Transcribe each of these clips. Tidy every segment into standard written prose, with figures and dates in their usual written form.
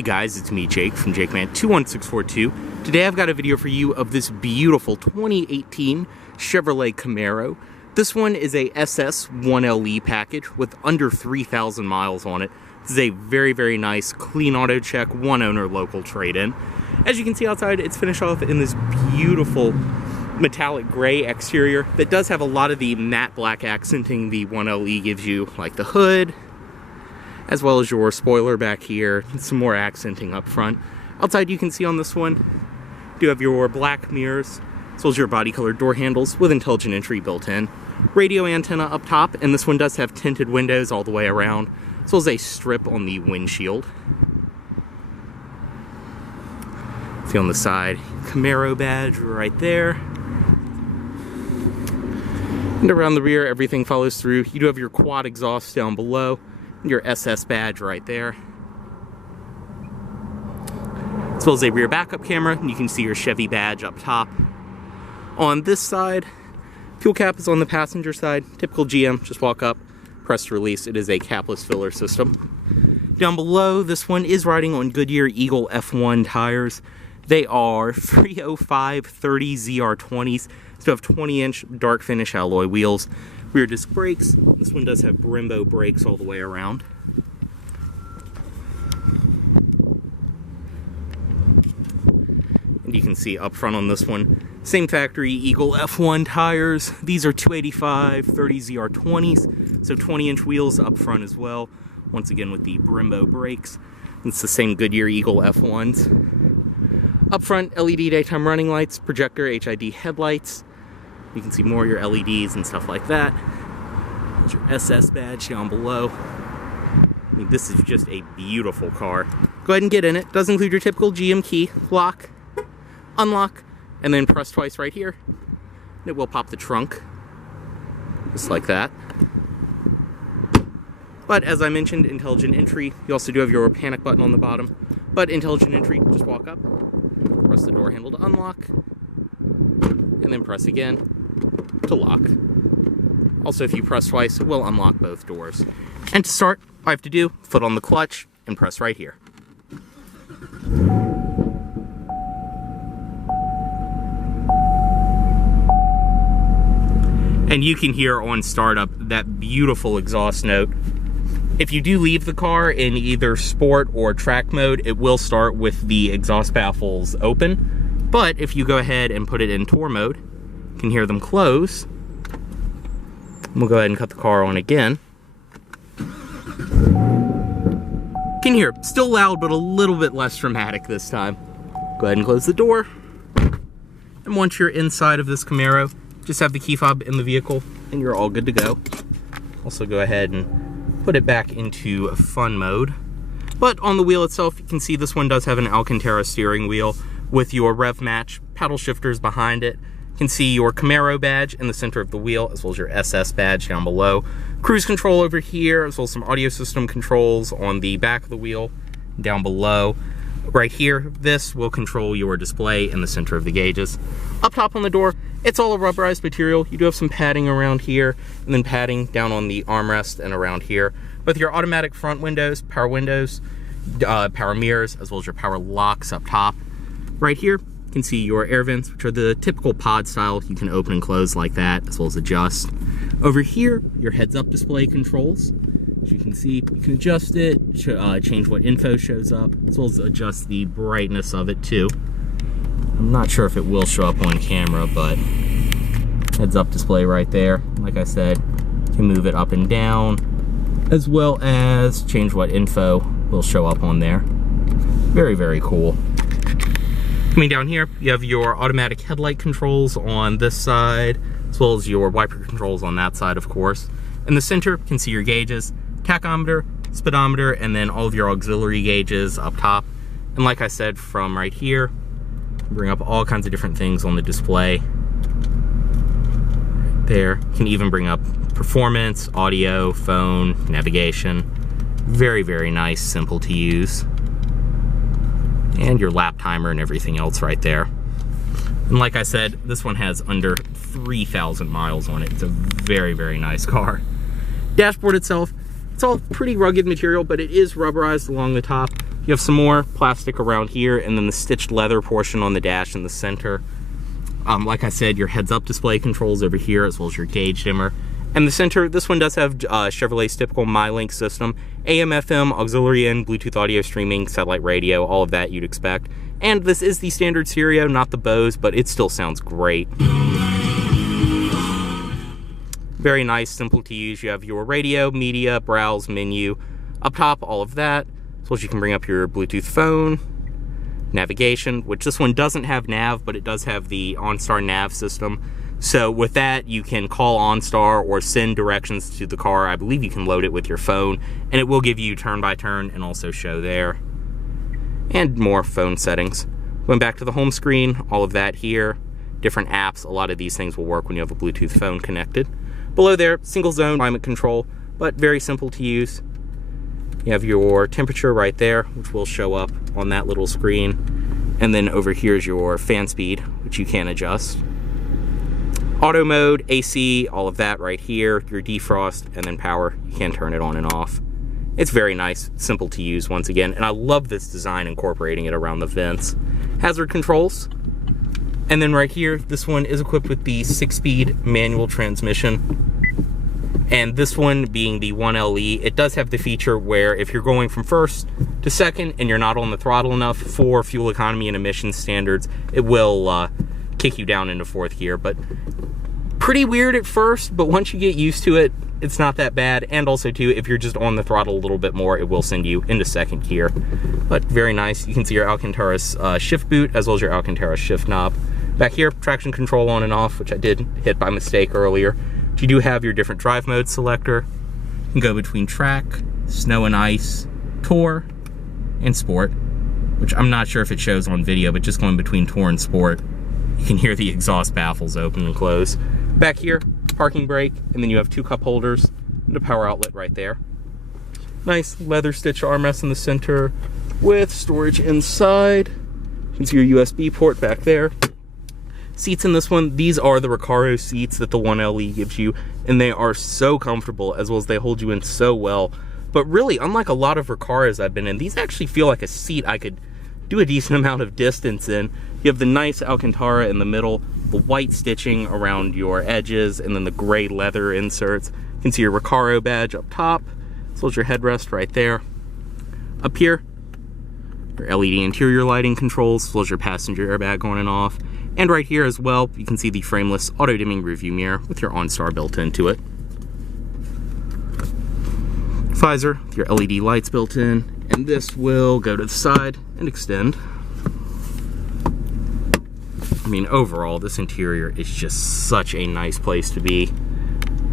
Hey guys, it's me Jake from JakeMan21642. Today I've got a video for you of this beautiful 2018 Chevrolet Camaro. This one is a SS1LE package with under 3,000 miles on it. This is a very nice, clean auto check, one owner local trade-in. As you can see outside, it's finished off in this beautiful metallic gray exterior that does have a lot of the matte black accenting the 1LE gives you, like the hood, as well as your spoiler back here, and some more accenting up front. Outside you can see on this one, you have your black mirrors, as well as your body colored door handles with intelligent entry built in. Radio antenna up top, and this one does have tinted windows all the way around, as well as a strip on the windshield. See on the side, Camaro badge right there. And around the rear, everything follows through. You do have your quad exhaust down below, your SS badge right there, as well as a rear backup camera, and you can see your Chevy badge up top. On this side, fuel cap is on the passenger side. Typical GM, just walk up, press to release. It is a capless filler system. Down below, this one is riding on Goodyear Eagle F1 tires. They are 305 30 ZR20s, so have 20-inch dark finish alloy wheels. Rear disc brakes. This one does have Brembo brakes all the way around. And you can see up front on this one, same factory Eagle F1 tires. These are 285 30 ZR20s, so 20-inch wheels up front as well. Once again with the Brembo brakes. It's the same Goodyear Eagle F1s. Up front, LED daytime running lights, projector HID headlights. You can see more of your LEDs and stuff like that. There's your SS badge down below. I mean, this is just a beautiful car. Go ahead and get in it. Does include your typical GM key, lock, unlock, and then press twice right here. And it will pop the trunk, just like that. But as I mentioned, intelligent entry. You also do have your panic button on the bottom. But intelligent entry, just walk up, press the door handle to unlock, and then press again to lock. Also, if you press twice, it will unlock both doors. And to start, all I have to do, foot on the clutch and press right here. And you can hear on startup that beautiful exhaust note. If you do leave the car in either sport or track mode, it will start with the exhaust baffles open. But if you go ahead and put it in tour mode, you can hear them close. We'll go ahead and cut the car on again. You can hear, still loud, but a little bit less dramatic this time. Go ahead and close the door. And once you're inside of this Camaro, just have the key fob in the vehicle and you're all good to go. Also go ahead and put it back into fun mode. But on the wheel itself, you can see this one does have an Alcantara steering wheel with your rev match, paddle shifters behind it. You can see your Camaro badge in the center of the wheel, as well as your SS badge down below. Cruise control over here, as well as some audio system controls on the back of the wheel down below. Right here, this will control your display in the center of the gauges. Up top on the door, it's all a rubberized material. You do have some padding around here, and then padding down on the armrest and around here. With your automatic front windows, power mirrors, as well as your power locks up top. Right here, you can see your air vents, which are the typical pod style. You can open and close like that, as well as adjust. Over here, your heads-up display controls. As you can see, you can adjust it, change what info shows up, as well as adjust the brightness of it too. I'm not sure if it will show up on camera, but heads-up display right there. Like I said, you can move it up and down, as well as change what info will show up on there. Very cool. Coming down here, you have your automatic headlight controls on this side, as well as your wiper controls on that side, of course. In the center, you can see your gauges, tachometer, speedometer, and then all of your auxiliary gauges up top. And like I said, from right here, bring up all kinds of different things on the display. Right there, you can even bring up performance, audio, phone, navigation. Very nice, simple to use. And your lap timer and everything else right there. And like I said, this one has under 3,000 miles on it. It's a very nice car. Dashboard itself, it's all pretty rugged material, but it is rubberized along the top. You have some more plastic around here, and then the stitched leather portion on the dash in the center. Like I said, your heads-up display controls over here, as well as your gauge dimmer. And the center, this one does have Chevrolet's typical MyLink system, AM, FM, auxiliary in, Bluetooth audio streaming, satellite radio, all of that you'd expect. And this is the standard stereo, not the Bose, but it still sounds great. Very nice, simple to use. You have your radio, media, browse, menu. Up top, all of that. So you can bring up your Bluetooth phone, navigation, which this one doesn't have nav, but it does have the OnStar nav system. So with that, you can call OnStar or send directions to the car. I believe you can load it with your phone, and it will give you turn by turn and also show there. And more phone settings. Going back to the home screen, all of that here. Different apps. A lot of these things will work when you have a Bluetooth phone connected. Below there, single zone climate control, but very simple to use. You have your temperature right there, which will show up on that little screen. And then over here is your fan speed, which you can adjust. Auto mode, AC, all of that right here, your defrost, and then power. You can turn it on and off. It's very nice, simple to use once again, and I love this design incorporating it around the vents. Hazard controls. And then right here, this one is equipped with the 6-speed manual transmission. And this one being the 1LE, it does have the feature where if you're going from first to second and you're not on the throttle enough for fuel economy and emissions standards, it will kick you down into fourth gear. But pretty weird at first, but once you get used to it, it's not that bad. And also too, if you're just on the throttle a little bit more, it will send you into second gear. But very nice. You can see your Alcantara's shift boot as well as your Alcantara shift knob. Back here, traction control on and off, which I did hit by mistake earlier. You do have your different drive mode selector. You can go between track, snow and ice, tour, and sport, which I'm not sure if it shows on video, but just going between tour and sport, you can hear the exhaust baffles open and close. Back here, parking brake, and then you have 2 cup holders and a power outlet right there. Nice leather stitch armrest in the center with storage inside. You can see your USB port back there. Seats in this one, these are the Recaro seats that the 1LE gives you, and they are so comfortable, as well as they hold you in so well. But really, unlike a lot of Recaros I've been in, these actually feel like a seat I could do a decent amount of distance in. You have the nice Alcantara in the middle, the white stitching around your edges, and then the gray leather inserts. You can see your Recaro badge up top, as well as your headrest right there. Up here, your LED interior lighting controls, as well as your passenger airbag on and off. And right here as well, you can see the frameless auto-dimming rearview mirror with your OnStar built into it. Visor, your LED lights built in, and this will go to the side and extend. I mean, overall, this interior is just such a nice place to be.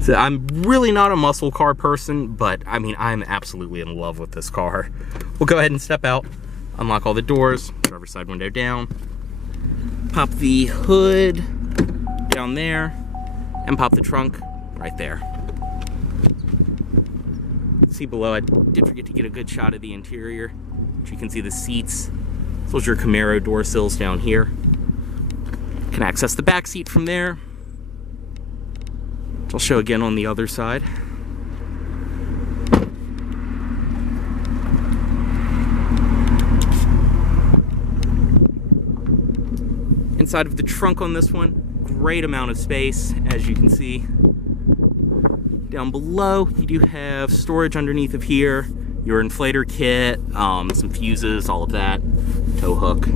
So I'm really not a muscle car person, but I mean, I'm absolutely in love with this car. We'll go ahead and step out, unlock all the doors, driver's side window down, pop the hood down there, and pop the trunk right there. See below, I did forget to get a good shot of the interior. You can see the seats, as well as your Camaro door sills down here. You can access the back seat from there, which I'll show again on the other side. Inside of the trunk on this one, great amount of space, as you can see. Down below, you do have storage underneath of here, your inflator kit, some fuses, all of that, tow hook.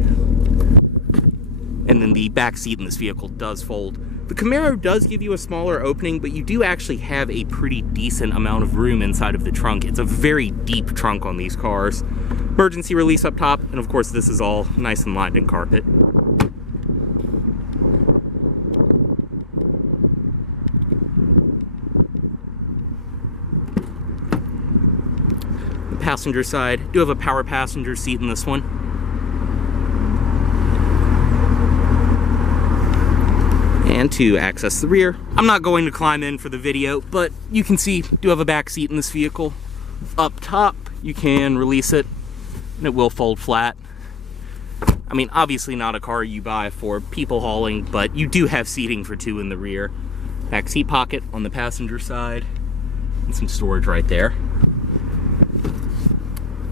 And then the back seat in this vehicle does fold. The Camaro does give you a smaller opening, but you do actually have a pretty decent amount of room inside of the trunk. It's a very deep trunk on these cars. Emergency release up top, and of course this is all nice and lined in carpet. Passenger side, do have a power passenger seat in this one. And to access the rear, I'm not going to climb in for the video, but you can see, do have a back seat in this vehicle. Up top, you can release it, and it will fold flat. I mean, obviously not a car you buy for people hauling, but you do have seating for 2 in the rear. Back seat pocket on the passenger side, and some storage right there.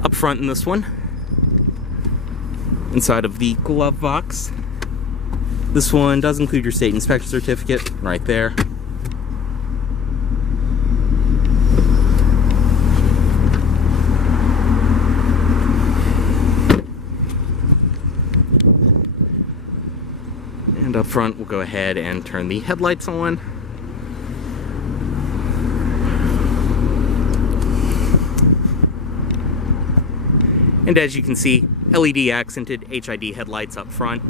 Up front in this one, inside of the glove box. This one does include your state inspection certificate right there. And up front, we'll go ahead and turn the headlights on. And as you can see, LED accented HID headlights up front.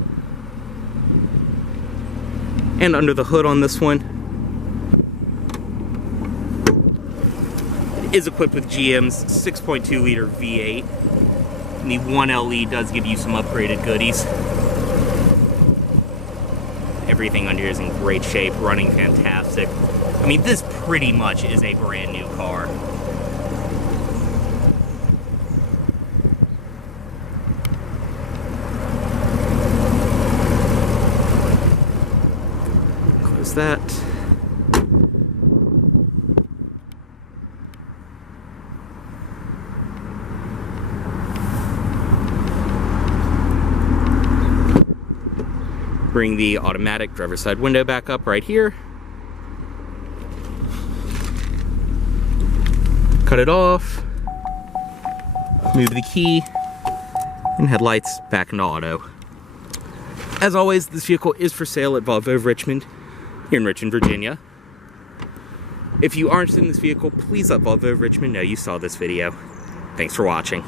And under the hood on this one, it is equipped with GM's 6.2 liter V8. And the 1LE does give you some upgraded goodies. Everything under here is in great shape, running fantastic. I mean, this pretty much is a brand new car. Close that. Bring the automatic driver's side window back up right here. Cut it off. Move the key. And headlights back into auto. As always, this vehicle is for sale at Volvo of Richmond, here in Richmond, Virginia. If you are interested in this vehicle, please let Volvo of Richmond know you saw this video. Thanks for watching.